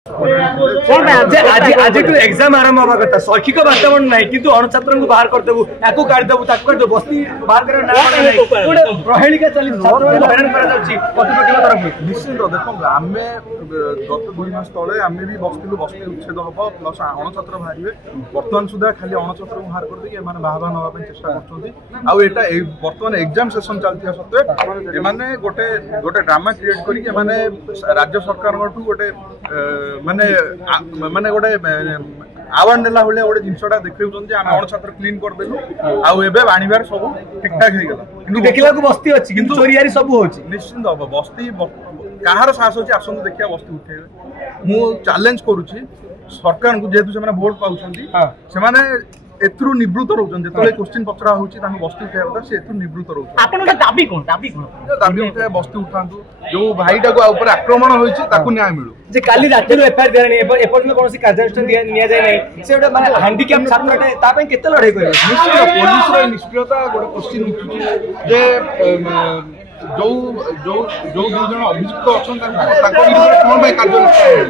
आज एग्जाम आरंभ हवा कथा शैक्षिक वातावरण ना कि अणछात्र को बाहर करदेबू या काटिदेबू करदेबू बस्ती बाहर प्रहेलिका चली निश्चित देखो आम गत 2 मास तले आम भी बसलु बस्ती उच्छेद हम प्लस अणछात्र बाहर बर्तमान सुधा खाली अणछात्र को बाहर करदे बाहर नापी चेष्टा करता बर्तमान एग्जाम सेशन चलता सत्वे एमाने गोटे गोटे ड्रामा क्रिएट करी राज्य सरकार गोटे माने माने गोटे आवार्ड नेला भाई गोटे जिनसा देखा आम अणछात्र क्लीन करदेलु आनिबार सब ठीक ठाक हो गला देखला बस्ती अच्छी किंतु चोरियारी सब होची निश्चित हम बस्ती कहार साहस अच्छी आसतु देखिए बस्ती उठे मु चैलेंज करुच्ची सरकार को जेहेतु से वोट पाँच एथरू निवृत्त रोचन जो क्वेश्चन पचरा होची बस्ती उठाया कथा से निवृत्त रोचन दाबी कौन दाबी उठाए बस्ती उठातु जो भाईटा को ऊपर आक्रमण होची ताकू न्याय मिलू जे काली राति एफआईआर दिया नहीं एपर्यंत कौन कार्यानुष्ठान निया जाए नहीं से गोटे माने हैंडिकैप छात्रटे ता पई केते लड़ाई करे निश्चित पुलिस रो निष्क्रियता गोटे क्वेश्चन उठुची जे जो जो जो दो जन अभियुक्त अछन ताको विरुद्ध कोन भाई कार्यानुष्ठान